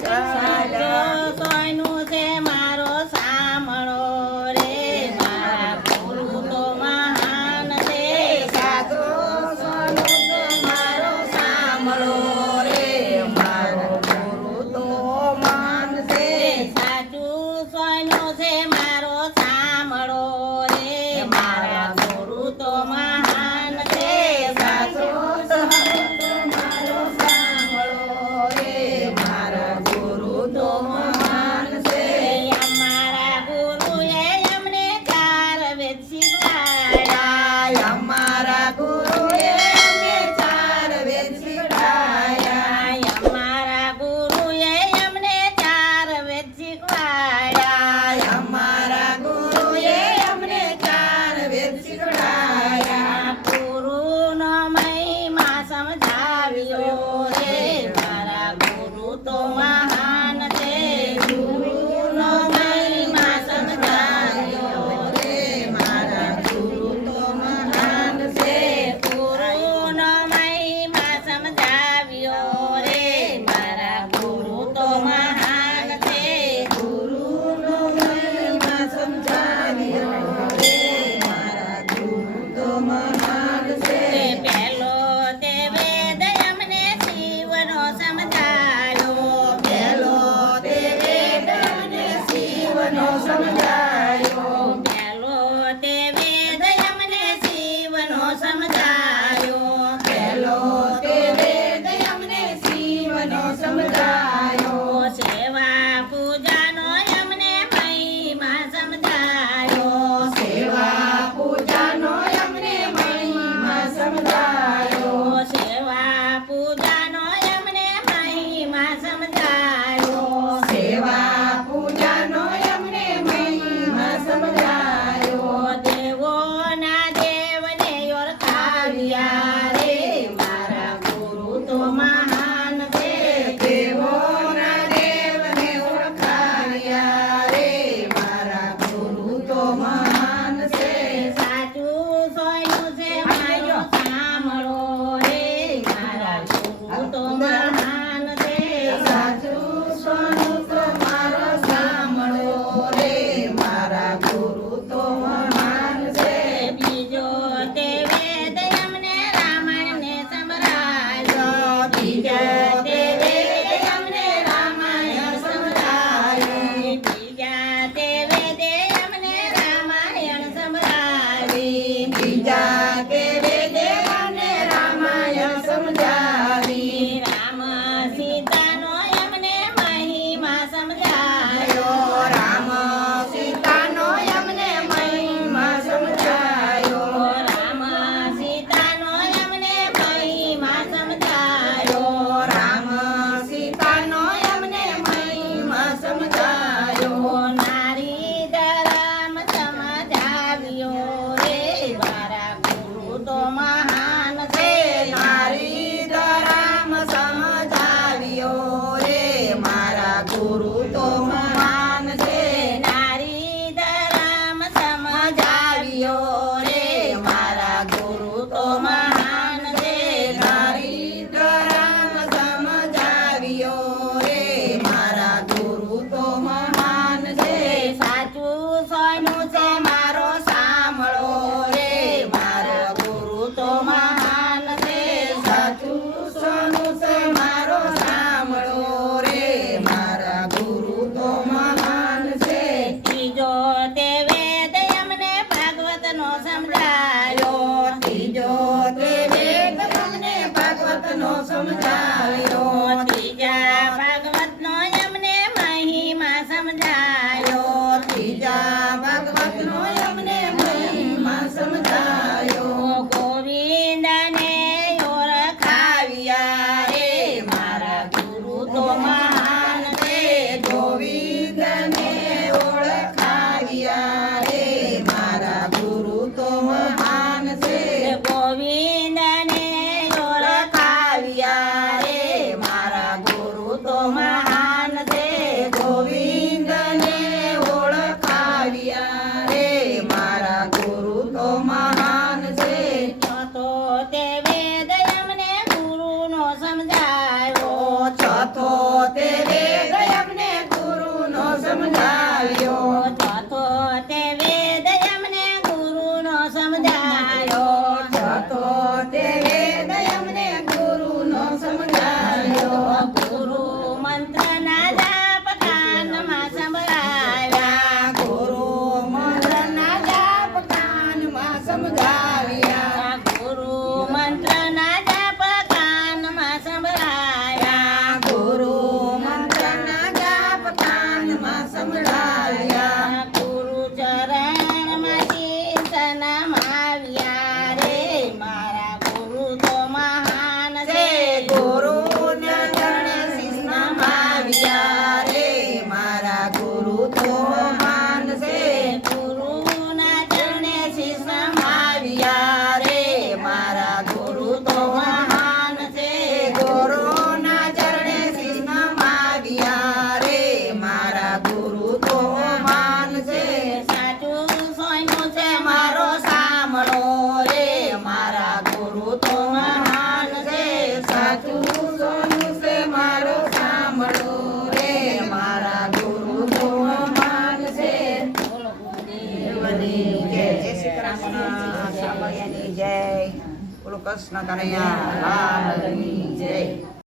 સાચો સોયનું છે મારો સાંભળો રે મારા ગુરુ તો મહાન છે સાચો સોયનું છે મારો સાંભળો રે મારો ગુરુ તો મહાન છે સાચું સોયનું છે મારો સાંભળો રે મારા ગુરુ તો મહાન છે સાચો મારો સાંભળો રે મારા ગુરુ તો મહાન છે અમારા ગુરુએ અમને ચાર વેદ શીખવાડ્યા અમારા ગુરુએ અમને ચાર વેદ શીખવાડ્યા અમારા ગુરુએ અમને ચાર વેદ શીખવાડ્યા અમારા ગુરુએ અમને ચાર વેદ શીખવાડ્યા ગુરુનો મહિમા સમજાવ્યો રે મારા ગુરુ તો મહાન છે ગુરુનો મહિમા સમજાવ્યો રે મારા ગુરુ તો મહાન છે ગુરુનો મહિમા સમજાવ્યો રે મારા ગુરુ તો મહાન છે ગુરુનો મહિમા સમજાવ્યો રે મારા ગુરુ તો મહાન છે પહેલો તે વેદ અમને શિવનો સમજાયો પહેલો તે વેદ અમને શિવનો સમજાયો પહેલો તે વેદ અમને શિવનો સમજાયો પહેલો તે વેદ અમને શિવનો સમજાયો સેવા પૂજાનો અમને મહિમા સમજાયો સેવા પૂજાનો અમને મહિમા સમજાયો સેવા પૂજાનો અમને મહિમા સમજાયો સેવા પૂજાનો અમને મહિમા સમજાયો દેવોના દેવને ઓળખાવ્યા રે મારા ગુરુ તો મહાન છે દેવોના દેવને ઓળખાવ્યા રે મારા ગુરુ તો મહાન છે સાચું સોયનું છે મારો સાંભળો રે મારા ગુરુ તો મહાન છે સાચું સોયનું તો મારો સાંભળો રે મારા ગુરુ તો મહાન છે બીજો તે વેદ અમને રામાયણને સમરાયો બીજા તે વેદ અમને રામાયણ સમરાયો બીજા તે વેદે અમને રામાયણ સમજાવી બીજા તે વેદે અમને રામાયણ સમજાવી રામ સીતાનો અમને મહિમા સમજાયો રામ સીતાનો અમને મહિમા સમજાયો રામ સીતાનો અમને મહિમા સમજાયો રામ સીતાનો અમને મહિમા સમજાયો નારી ધરમ સમજાવ્યો રે મારા ગુરુ તો મહાન છે નારી ધરમ સમજાવ્યો રે મારા ગુરુ તો મહાન છે નારી ધરમ સમજાવ્યો રે મારા ગુરુ તો મહાન છે નારી ધરમ સમજાવ્યો રે મારા ગુરુ તો મહાન છે સાચું સોયનું છે મારો સાંભળો રે મારા ગુરુ તો મહાન છે સાચું સોયનું છે મારો સાંભળો રે મારા ગુરુ તો સમજાવ્યો. ચોથો તે વેદ અમને ગુરુનો સમજાયો. ચોથો તે વેદ અમને ગુરુનો સમજાવ્યો. ગુરુ મંત્રના જાપ કાનમાં સંભળાવ્યા. ગુરુ મંત્રના જાપ કાનમાં સમજાવ્યા. ગુરુ મંત્રના જાપ કાનમાં સંભળાવ્યા. ગુરુ મંત્રના જાપ કાનમાં સંભળાવ્યા. ગુરુ ચરણમાં શીશ નમાવ્યા રે. મારા ગુરુ તો મહાન છે. ગુરુના ચરણે શીશ નમાવ્યા રે. મારા ગુરુ તો મહાન છે. ગુરુના ચરણે શીશ આવ્યા રે. મારા ગુરુ તો મહાન છે. ગુરુના ચરણે શીશ નમાવ્યા રે. મારા ગુરુ તો મહાન છે. સાચું સોયનું છે મારો સામળો રે. મારા ગુરુ તો મહાન છે. સાચું સોનું છે મારો સાંભળો રે. મારા ગુરુ તો મહાન છે. બોલો ગુરુદેવ. દેવની જય. જય શ્રી કૃષ્ણ. સામળિયાની જય. બોલો કૃષ્ણ કનૈયા લાલની જય.